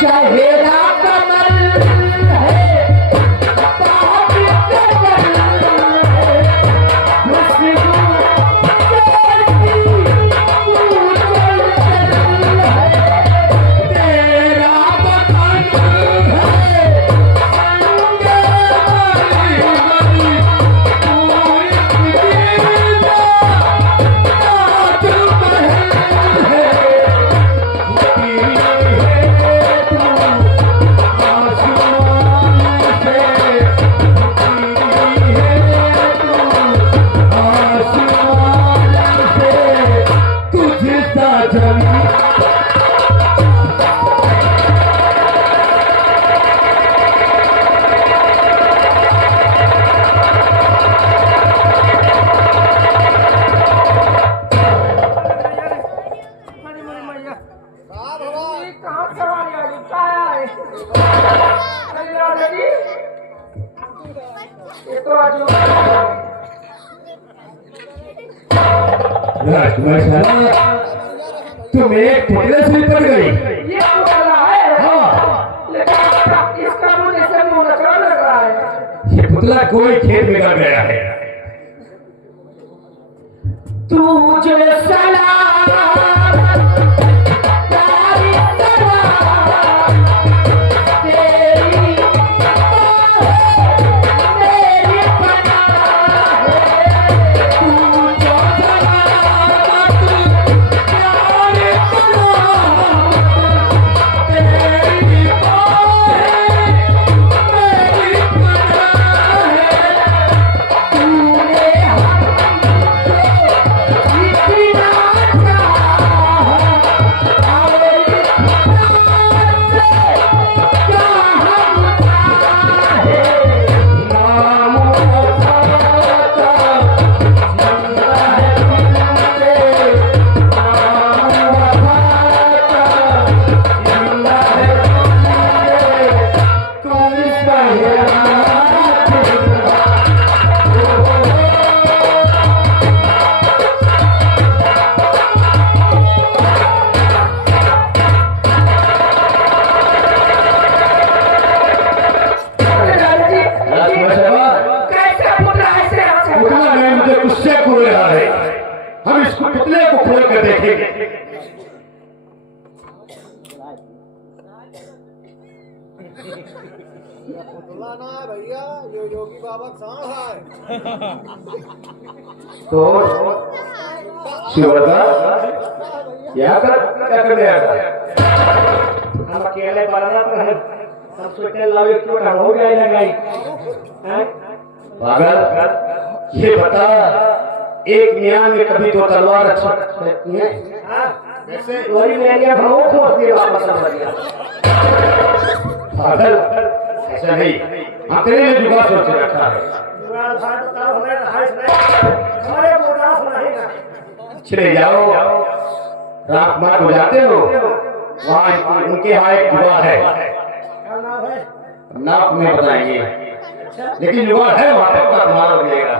चेहरा कमल है, बाप कमल है, खुशबू जैसी तू चंचल है, तेरा बदन है संगे मरी मरी, तू एक दिल राजकुमार साहब, तुम एक पुतले से पड़ गई। ये पुतला है। हाँ, लेकिन इसका मुझे से मुंह नचड़ा लग रहा है। ये पुतला कोई खेत में कर गया है। तू मुझे सलाम प्यारी सलाम, तेरी मेरी पनाह है, तू जो सलामत प्यारी सलाम, तेरी मेरी पनाह है, तूने हम इसको पुतले को खोल कर देखेंगे। पुतला ना है भैया, ये योगी बाबा सांड है। तो शिवता क्या करने आया? हम अकेले पड़ना तो है, सब सोचने लगे क्यों ना हो गया लगाई। पागल, ये बता, एक न्याय में कभी तो तलवार अच्छा लगती है। वैसे वही मेरे भाव खोद दिया वापस बढ़िया। पागल, ऐसा नहीं, अपने ने जुगाड़ सोच रखा है। जुगाड़ भाट तो हमें हाइस में हमारे बोदास नहीं ना। चले जाओ, राजकुमार को जाते हो, वहाँ उनके यहाँ एक जुगाड़ है। क्या नाम है? नाम में बताएंगे, लेकिन जुगाड़ है वहाँ तक तुम्हारा हो जाएगा।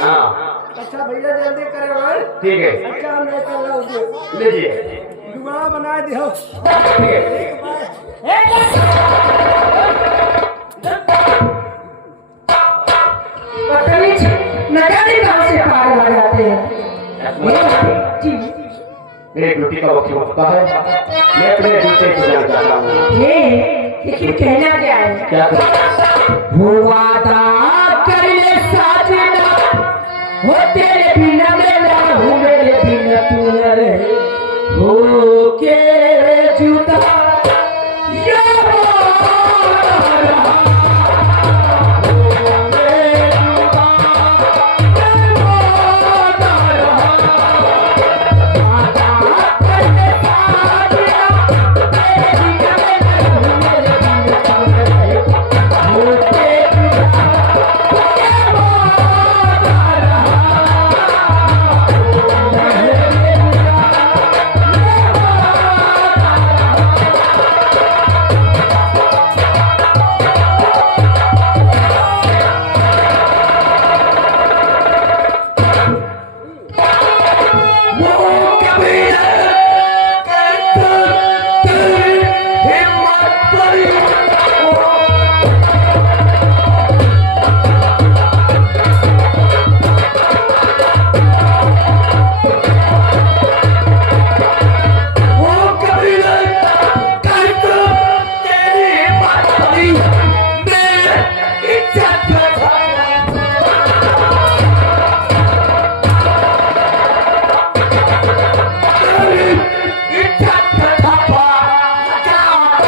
हाँ अच्छा भैया जल्दी करे भाई। ठीक है, अच्छा हम ले चल रहे हो, लीजिए। जुगाड़ बना दियो। ठीक है, बदतमीज नजारे कहाँ से पार आ जाते हैं। जी मेरे ड्यूटी का वक्त होता है, मैं अपने ड्यूटी को जाना चाहता हूँ। लेकिन कहना क्या है? क्या वादा कर ले साजना, हो तेरे बिना मैं ना हूँ, मेरे बिना तू न रहे, हो के जुदा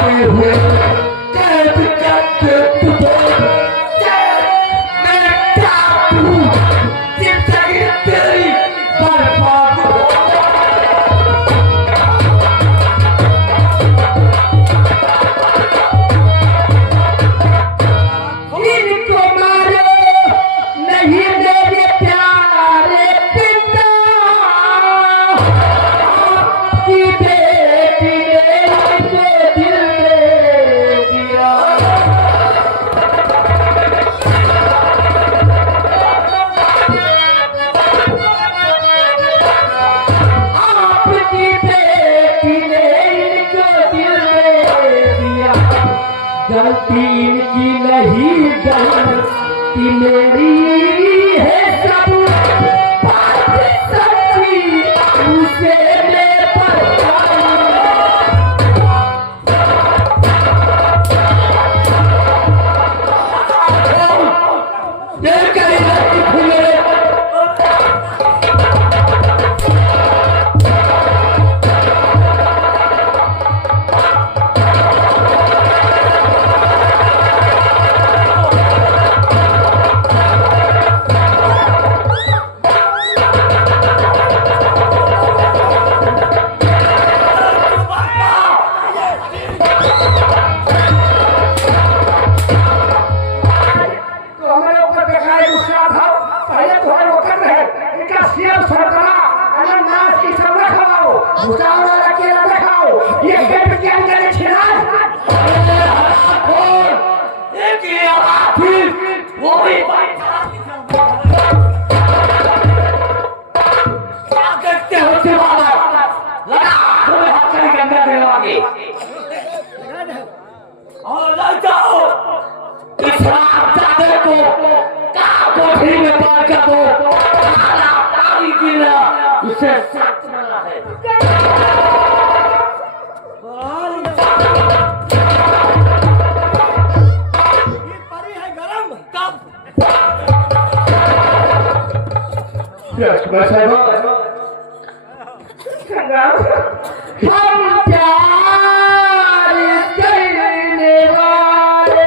आते हुए कैद करते तुझे मैं टापू जिंदगी तेरी बर्बाद इनको मारो नहीं मेरे प्यारे पिता की बेटी ने इनको दिल दे दिया आपकी बेटी ने इनको दिल दे दिया गलती इनकी नहीं गलती मेरी है सब बात सच्ची उसे मैं बताऊं देख कर इधर खुले तो हमारे ऊपर देखा है गुस्सा था पहले तो है रोकन रहे इनका सिर सरकरा अनन्नास की सब रखाओ भुसाओ वाला केला दिखाओ ये पेट के अंदर छिड़ाए एक ये हाथी वो भी क्या करते हो सिवाला लगा तुम्हें हाथ के अंदर दिलवागे और लग जाओ इस रामजादे को कोठरी में बांध कर दो काला पानी पीना उसे सच मना है ये परी है गरम कब हम प्यार करने वाले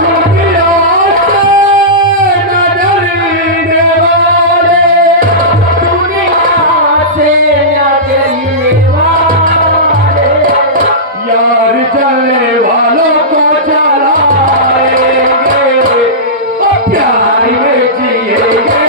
दुनिया से न डरने वाले दुनिया से न डरने वाले यार चलने वालों को चलाएंगे और प्यार में जिएंगे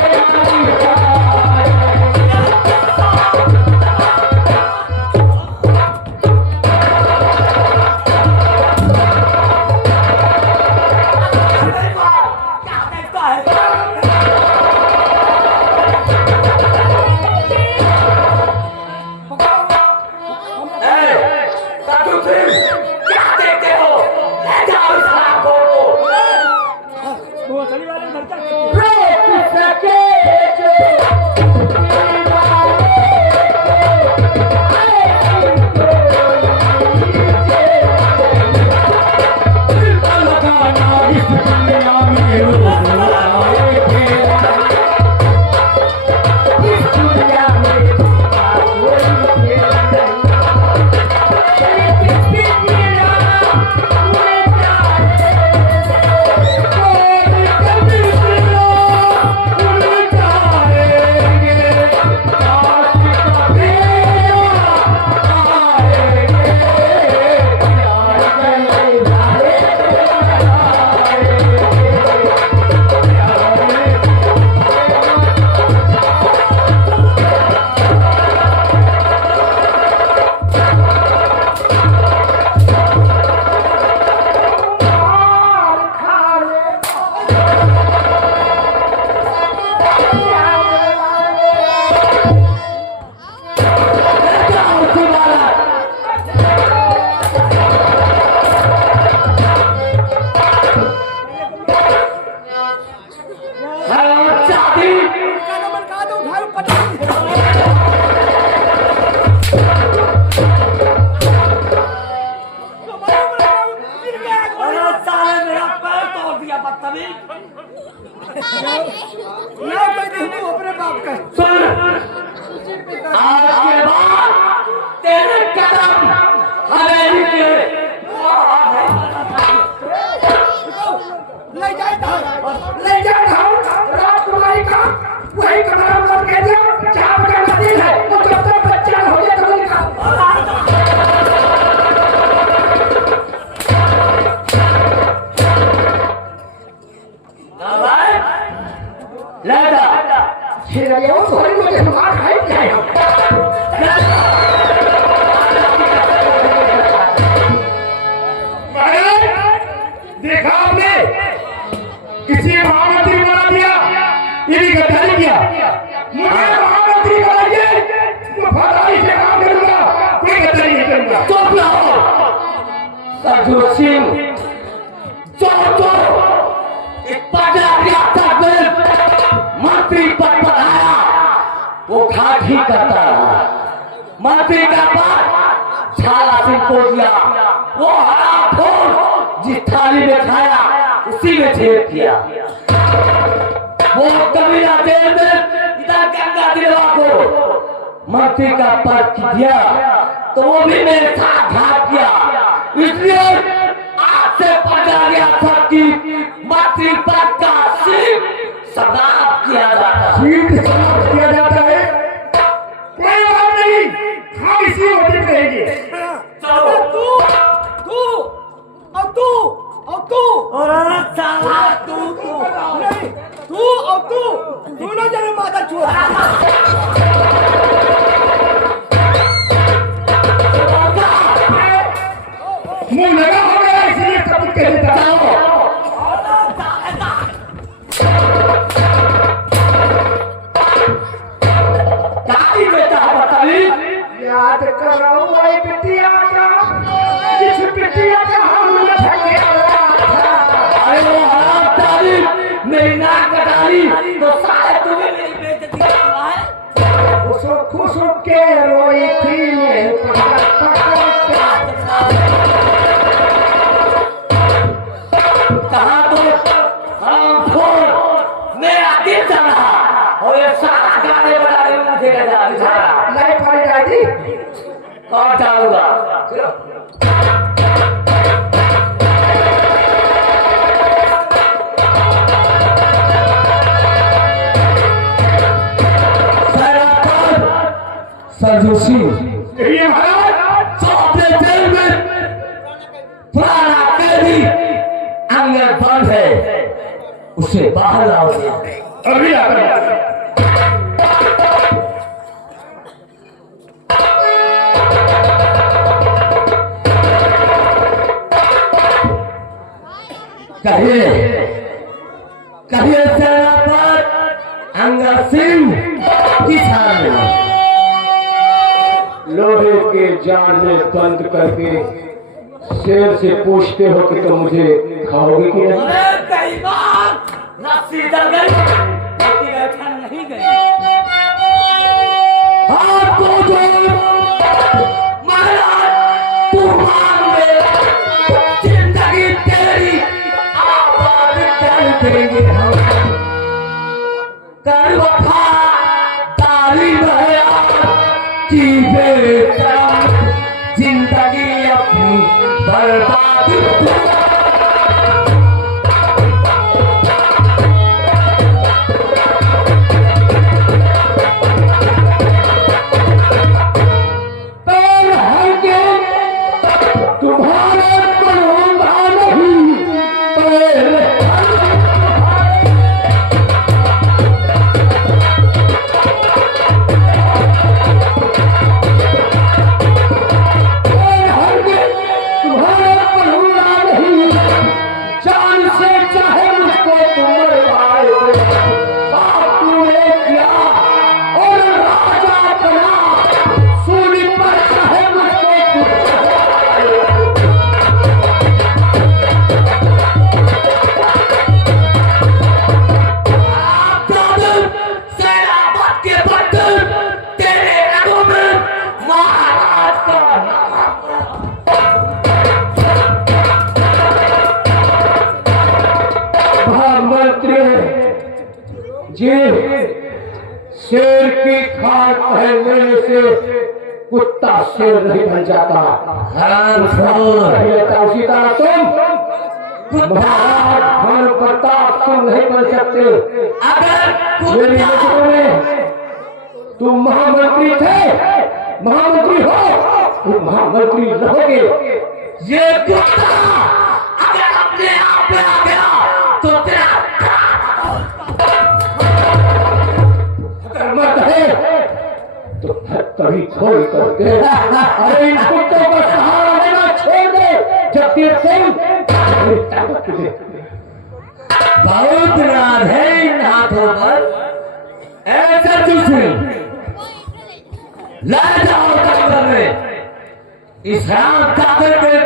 आज के बाद तेरे कदम हवेली के ले जाए रात तुम्हारी का वही कमरा बंद कर दिया जहाँ पर नदी है वो जब तक बच्चा हो जाए तो नहीं लेता फिर ये वो थोड़ी मुझे मार खाई देखा आपने किसी महामंत्री बना दिया ये भी गद्दारी किया मुझे महामंत्री बनाइए वफादारी से काम करूंगा कोई गद्दारी नहीं करूंगा तो क्या हो सरजू सिंह जो एक पटारिया तक मंत्री पद पर आया वो घाट ही करता रहा मंत्री का पद छाला सिंह को दिया वो हरा फूल जिस थाली में खाया उसी में छेद किया वो कबीरा जेल में इधर गंगा दिलवा को मंत्री का पद दिया तो वो भी मेरे साथ घात किया इसलिए आज से पटारिया तक की मंत्री पद का सिर्फ समाप्त किया जाता है कोई बात नहीं हम इसी होटल में रहेंगे तू ना जाने माता चूहा मुंह लगा हो गया इसलिए कबूल कर देता हूँ याद करो वही बिटिया का जिस बिटिया का हम झगड़ा था अरे वो हराम तारीफ मेरी नाक कटारी तो सारे तुम्हें मेरी बेइज्जती करवा है उसको खुश के रोई थी कहाँ तुम हम फोन मेरा दिल चल रहा और ये सारा गाने बना रहे हो मुझे नहीं पड़ी दादी कौन चाहूंगा सरजू सिंह ये महाराज जो अपने जेल में पुराना कैदी अंदर बंद है उसे बाहर लाओ अभी आता कहिए सेनापति अंगर सिंह किसान लोहे के जाल में बंद करके शेर से पूछते हो कि तुम मुझे खाओगे कि नहीं? अरे कई बार रस्सी डल गई लेकिन ऐसा नहीं गई आपको जो महाराज तूफान में जिंदगी तेरी आबाद कर देंगे हम कर वफा तारीफ है कि बेशरम जिंदगी अपनी बर्बाद तुम्हारे बनूंगा नहीं जी शेर की खाट पहनने से कुत्ता शेर नहीं बन जाता। हरामखोर। उसी तरह तुम महाराज भानु प्रताप सिंह नहीं बन सकते। अगर मेरी नजरों में तुम महामंत्री थे, महामंत्री हो, तुम महामंत्री रहोगे। ये कुत्ता अगर अपने आप में आ गया तो तेरा अगर मत है तो तभी खोल करके अरे इन कुत्तों का सहारा लेना छोड़ दे। जगदीप सिंह बहुत नाज है इन हाथों पर। ऐसा चूसे ला जाओ दफ्तर में, इस राम कादर के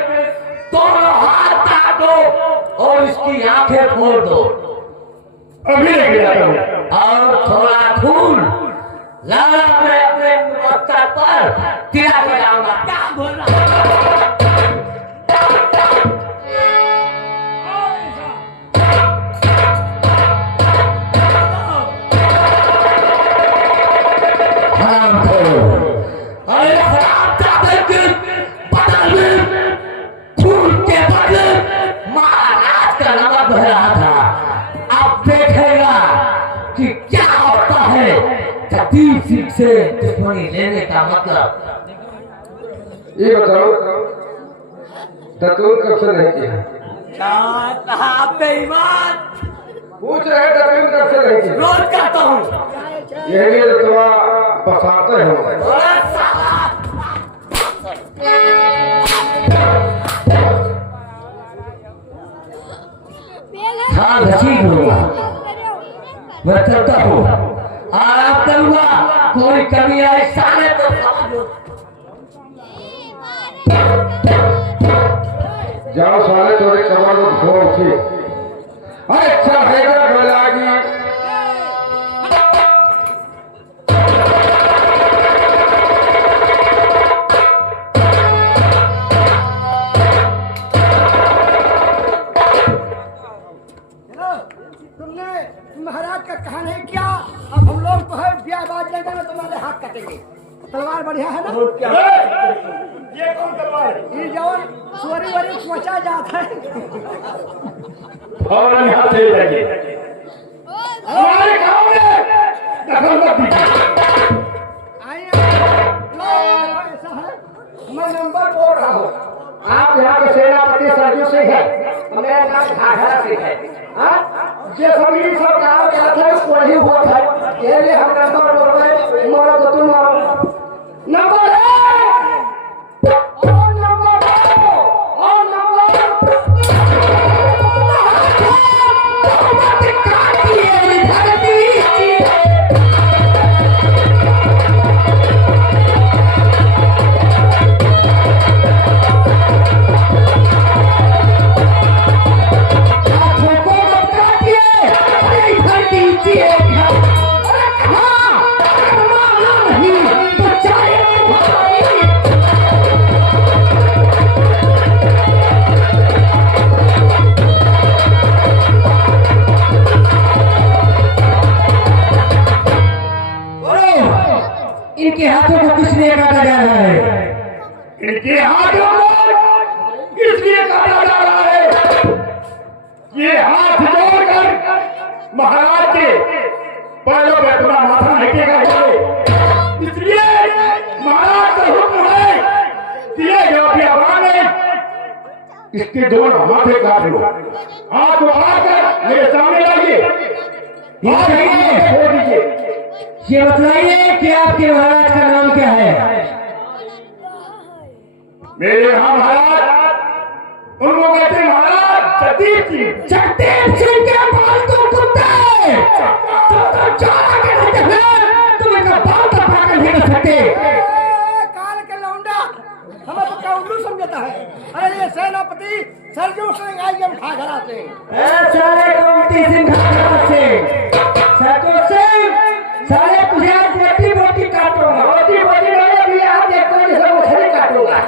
दोनों हाथ काट दो और इसकी आंखें फोड़ दो। अभी लेके जाता हूँ। और थोड़ा खून लाला मैं अपने मक्का पर तिरा के जाऊंगा। क्या बोल रहा बह रहा था। अब देखेगा कि क्या होता है जगदीप सिंह से दुश्मनी लेने का मतलब। ये बताओ दतून कब से नहीं किया? कहा बेईमान, पूछ रहे दतून कब से नहीं किया? रोज कहता हूँ। यही तो बसाते हो। हाँ घसी होगा, मैं चलता हूँ। आराम करूँगा, कोई कमी आए साले तो जाओ साले थोड़े कमाल भोर थी। अच्छा हैगा गलागी महाराज का कहा नहीं किया। अब हम लोग तो है ब्याह बाज लेंगे ना, तुम्हारे हाथ कटेंगे। तलवार बढ़िया है ना? ये कौन तलवार? ये जवान सुअरी वरी पहुंचा जाता है। और यहाँ से लगे हमारे गाँव में दखल मत दीजिए। आइए लो, ऐसा है मैं नंबर बोल रहा हूँ। आप यहाँ के सेनापति सरजू सिंह है, मेरा नाम घाघरा सिंह है। जे सभी सब गाँव जाते हैं वही हुआ था। ये लिए हम नंबर बोल रहे मारो तो तुम मारो। नंबर और नंबर और नंबर इनके हाथों को कुछ नहीं काटा जा रहा है। इनके हाथों को इसलिए काटा जा रहा है, ये हाथ जोड़कर महाराज के पैरों पे अपना माथा रखेगा। इसलिए महाराज का हुक्म है, दिए गए आवाज में इसके दोनों हाथे काट लो। हाथ को आकर मेरे सामने लाइए और छोड़ दीजिए। ये बताइए कि आपके महाराज का नाम क्या है? मेरे यहाँ महाराज उनको कहते हैं महाराज जगदीप सिंह। जगदीप सिंह के फालतू कुत्ते, तुम इनका बाल दबा कर नहीं कर सकते। काल के लौंडा हमें तो क्या उल्लू समझता है। अरे ये सेनापति सरजू सिंह आई हम घाघरा से। सारे गोमती सिंह घाघरा से। सरजू सिंह सारे तुझे आज रोटी बोटी काटूंगा। रोटी बोटी मेरे भी आप देखो जिसे मुझे काटूंगा।